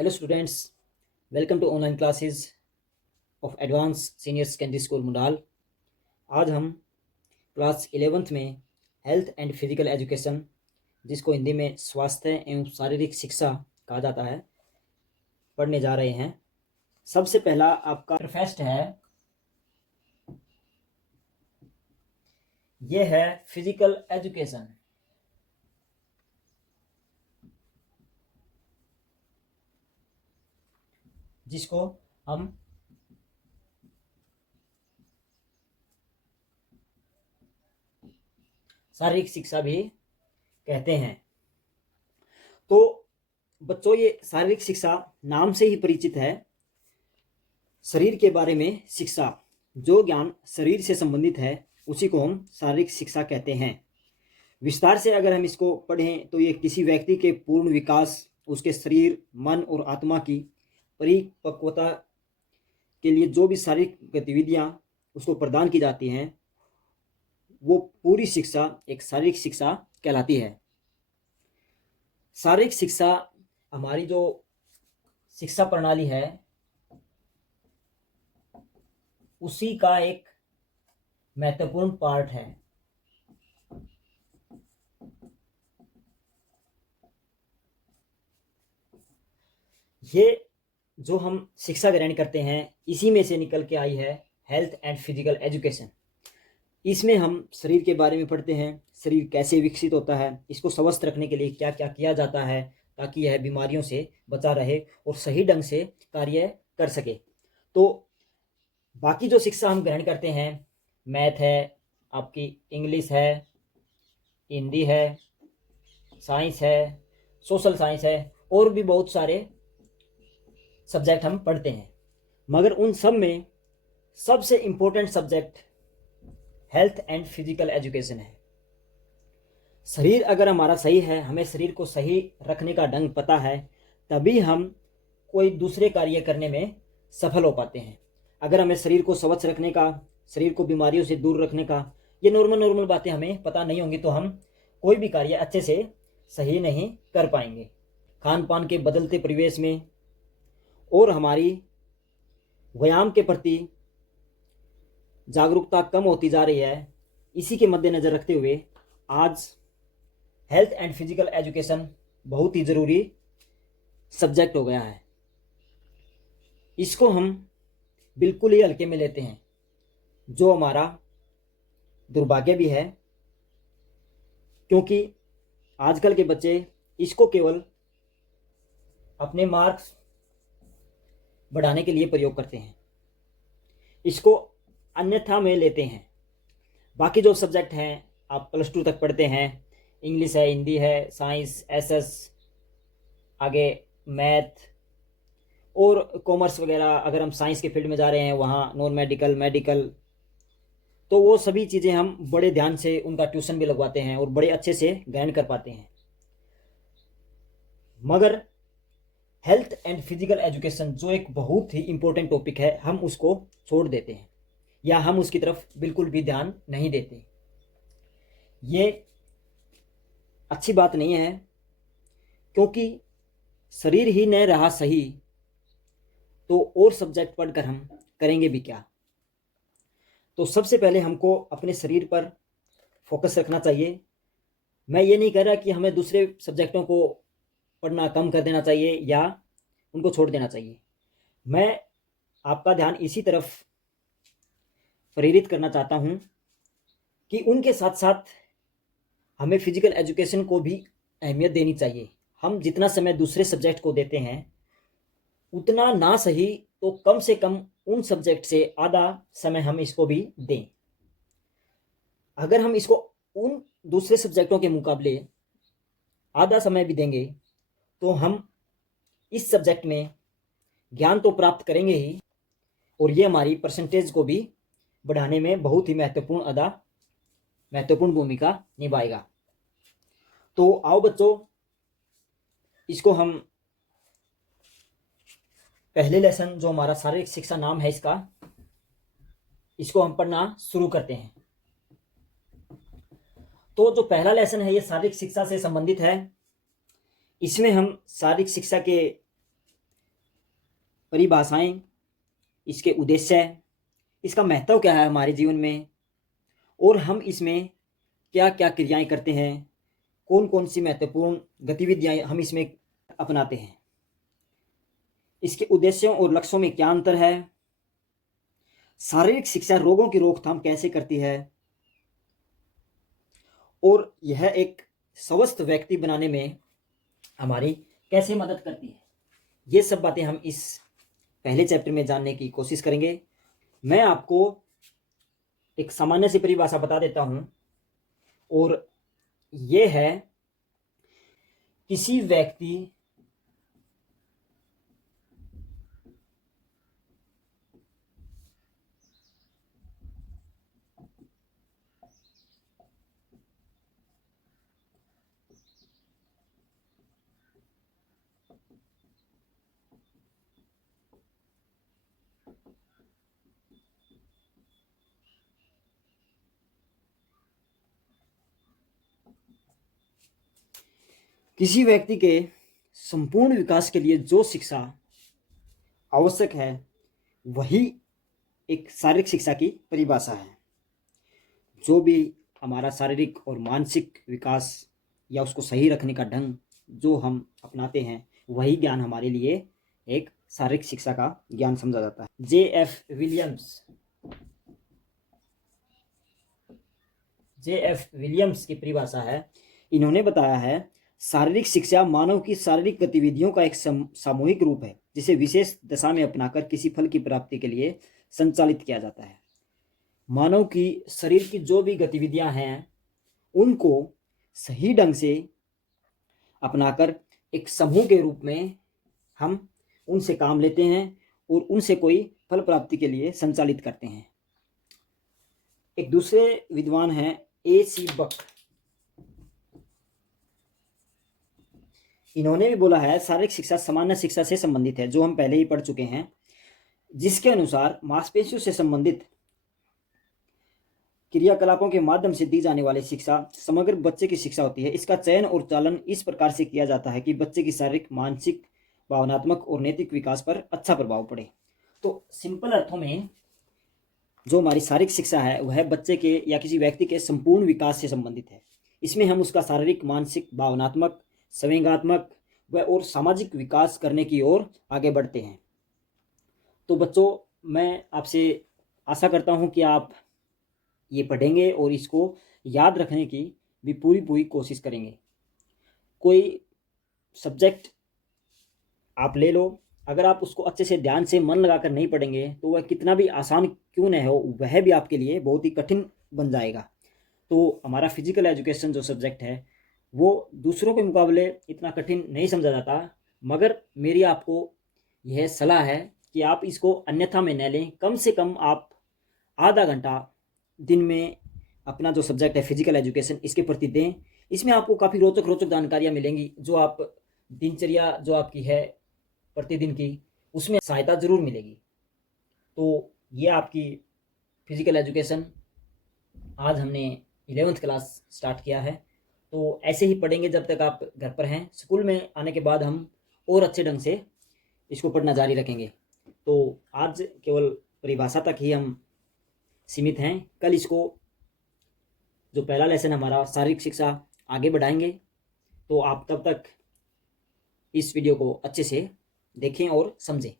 Hello students, welcome to online classes of Advanced Senior Secondary School मुंडाल। आज हम class 11th में health and physical education, जिसको हिंदी में स्वास्थ्य एवं शारीरिक शिक्षा कहा जाता है, पढ़ने जा रहे हैं। सबसे पहला आपका प्रीफेस्ट है, ये है फिजिकल एजुकेशन। जिसको हम शारीरिक शिक्षा भी कहते हैं। तो बच्चों, ये शारीरिक शिक्षा नाम से ही परिचित है। शरीर के बारे में शिक्षा, जो ज्ञान शरीर से संबंधित है उसी को हम शारीरिक शिक्षा कहते हैं। विस्तार से अगर हम इसको पढ़ें तो ये किसी व्यक्ति के पूर्ण विकास, उसके शरीर, मन और आत्मा की परिपक्वता के लिए जो भी शारीरिक गतिविधियां उसको प्रदान की जाती हैं, वो पूरी शिक्षा एक शारीरिक शिक्षा कहलाती है। शारीरिक शिक्षा हमारी जो शिक्षा प्रणाली है उसी का एक महत्वपूर्ण पार्ट है। ये जो हम शिक्षा ग्रहण करते हैं इसी में से निकल के आई है हेल्थ एंड फिजिकल एजुकेशन। इसमें हम शरीर के बारे में पढ़ते हैं, शरीर कैसे विकसित होता है, इसको स्वस्थ रखने के लिए क्या क्या किया जाता है ताकि यह बीमारियों से बचा रहे और सही ढंग से कार्य कर सके। तो बाकी जो शिक्षा हम ग्रहण करते हैं, मैथ है, आपकी इंग्लिश है, हिंदी है, साइंस है, सोशल साइंस है, और भी बहुत सारे सब्जेक्ट हम पढ़ते हैं, मगर उन सब में सबसे important subject health and physical education है। शरीर अगर हमारा सही है, हमें शरीर को सही रखने का ढंग पता है, तभी हम कोई दूसरे कार्य करने में सफल हो पाते हैं। अगर हमें शरीर को स्वच्छ रखने का, शरीर को बीमारियों से दूर रखने का, ये नॉर्मल बातें हमें पता नहीं होंगी तो हम कोई भी कार्य अच्छे से सही नहीं कर पाएंगे। खान पान के बदलते परिवेश में और हमारी व्यायाम के प्रति जागरूकता कम होती जा रही है, इसी के मद्देनज़र रखते हुए आज हेल्थ एंड फिजिकल एजुकेशन बहुत ही ज़रूरी सब्जेक्ट हो गया है। इसको हम बिल्कुल ही हल्के में लेते हैं, जो हमारा दुर्भाग्य भी है, क्योंकि आजकल के बच्चे इसको केवल अपने मार्क्स बढ़ाने के लिए प्रयोग करते हैं, इसको अन्यथा में लेते हैं। बाकी जो सब्जेक्ट हैं, आप +2 तक पढ़ते हैं, इंग्लिश है, हिंदी है, साइंस, एसएस, आगे मैथ और कॉमर्स वगैरह, अगर हम साइंस के फील्ड में जा रहे हैं वहाँ नॉन मेडिकल, मेडिकल, तो वो सभी चीज़ें हम बड़े ध्यान से उनका ट्यूशन भी लगवाते हैं और बड़े अच्छे से ग्रहण कर पाते हैं। मगर हेल्थ एंड फिजिकल एजुकेशन जो एक बहुत ही इम्पोर्टेंट टॉपिक है, हम उसको छोड़ देते हैं या हम उसकी तरफ बिल्कुल भी ध्यान नहीं देते। ये अच्छी बात नहीं है, क्योंकि शरीर ही न रहा सही तो और सब्जेक्ट पढ़कर हम करेंगे भी क्या। तो सबसे पहले हमको अपने शरीर पर फोकस रखना चाहिए। मैं ये नहीं कह रहा कि हमें दूसरे सब्जेक्टों को पढ़ना कम कर देना चाहिए या उनको छोड़ देना चाहिए। मैं आपका ध्यान इसी तरफ प्रेरित करना चाहता हूँ कि उनके साथ साथ हमें फिजिकल एजुकेशन को भी अहमियत देनी चाहिए। हम जितना समय दूसरे सब्जेक्ट को देते हैं उतना ना सही तो कम से कम उन सब्जेक्ट से आधा समय हम इसको भी दें। अगर हम इसको उन दूसरे सब्जेक्टों के मुकाबले आधा समय भी देंगे तो हम इस सब्जेक्ट में ज्ञान तो प्राप्त करेंगे ही, और ये हमारी परसेंटेज को भी बढ़ाने में बहुत ही महत्वपूर्ण भूमिका निभाएगा। तो आओ बच्चों, इसको हम पहले लेसन जो हमारा शारीरिक शिक्षा नाम है इसको हम पढ़ना शुरू करते हैं। तो जो पहला लेसन है ये शारीरिक शिक्षा से संबंधित है। इसमें हम शारीरिक शिक्षा के परिभाषाएं, इसके उद्देश्य, इसका महत्व क्या है हमारे जीवन में, और हम इसमें क्या क्या क्रियाएं करते हैं, कौन कौन सी महत्वपूर्ण गतिविधियां हम इसमें अपनाते हैं, इसके उद्देश्यों और लक्ष्यों में क्या अंतर है, शारीरिक शिक्षा रोगों की रोकथाम कैसे करती है, और यह एक स्वस्थ व्यक्ति बनाने में हमारी कैसे मदद करती है। ये सब बातें हम इस पहले चैप्टर में जानने की कोशिश करेंगे। मैं आपको एक सामान्य सी परिभाषा बता देता हूं, और ये है किसी व्यक्ति किसी व्यक्ति के संपूर्ण विकास के लिए जो शिक्षा आवश्यक है वही एक शारीरिक शिक्षा की परिभाषा है। जो भी हमारा शारीरिक और मानसिक विकास या उसको सही रखने का ढंग जो हम अपनाते हैं, वही ज्ञान हमारे लिए एक शारीरिक शिक्षा का ज्ञान समझा जाता है। जे एफ विलियम्स की परिभाषा है। इन्होंने बताया है, शारीरिक शिक्षा मानव की शारीरिक गतिविधियों का एक सामूहिक रूप है जिसे विशेष दशा में अपनाकर किसी फल की प्राप्ति के लिए संचालित किया जाता है। मानव की शरीर की जो भी गतिविधियां हैं उनको सही ढंग से अपनाकर एक समूह के रूप में हम उनसे काम लेते हैं और उनसे कोई फल प्राप्ति के लिए संचालित करते हैं। एक दूसरे विद्वान हैं A.C. बक। इन्होंने भी बोला है, शारीरिक शिक्षा सामान्य शिक्षा से संबंधित है, जो हम पहले ही पढ़ चुके हैं, जिसके अनुसार मांसपेशियों से संबंधित क्रियाकलापों के माध्यम से दी जाने वाली शिक्षा समग्र बच्चे की शिक्षा होती है। इसका चयन और चालन इस प्रकार से किया जाता है कि बच्चे की शारीरिक, मानसिक, भावनात्मक और नैतिक विकास पर अच्छा प्रभाव पड़े। तो सिंपल अर्थों में जो हमारी शारीरिक शिक्षा है वह बच्चे के या किसी व्यक्ति के संपूर्ण विकास से संबंधित है। इसमें हम उसका शारीरिक, मानसिक, भावनात्मक, संवेगात्मक व और सामाजिक विकास करने की ओर आगे बढ़ते हैं। तो बच्चों, मैं आपसे आशा करता हूं कि आप ये पढ़ेंगे और इसको याद रखने की भी पूरी पूरी कोशिश करेंगे। कोई सब्जेक्ट आप ले लो, अगर आप उसको अच्छे से ध्यान से मन लगाकर नहीं पढ़ेंगे तो वह कितना भी आसान क्यों न हो, वह भी आपके लिए बहुत ही कठिन बन जाएगा। तो हमारा फिजिकल एजुकेशन जो सब्जेक्ट है वो दूसरों के मुकाबले इतना कठिन नहीं समझा जाता, मगर मेरी आपको यह सलाह है कि आप इसको अन्यथा में न लें। कम से कम आप आधा घंटा दिन में अपना जो सब्जेक्ट है फिजिकल एजुकेशन, इसके प्रति दें। इसमें आपको काफ़ी रोचक रोचक जानकारियाँ मिलेंगी जो आप दिनचर्या जो आपकी है प्रतिदिन की, उसमें सहायता ज़रूर मिलेगी। तो ये आपकी फिजिकल एजुकेशन आज हमने 11th क्लास स्टार्ट किया है। तो ऐसे ही पढ़ेंगे जब तक आप घर पर हैं। स्कूल में आने के बाद हम और अच्छे ढंग से इसको पढ़ना जारी रखेंगे। तो आज केवल परिभाषा तक ही हम सीमित हैं। कल इसको जो पहला लेसन हमारा शारीरिक शिक्षा आगे बढ़ाएंगे। तो आप तब तक इस वीडियो को अच्छे से देखें और समझें।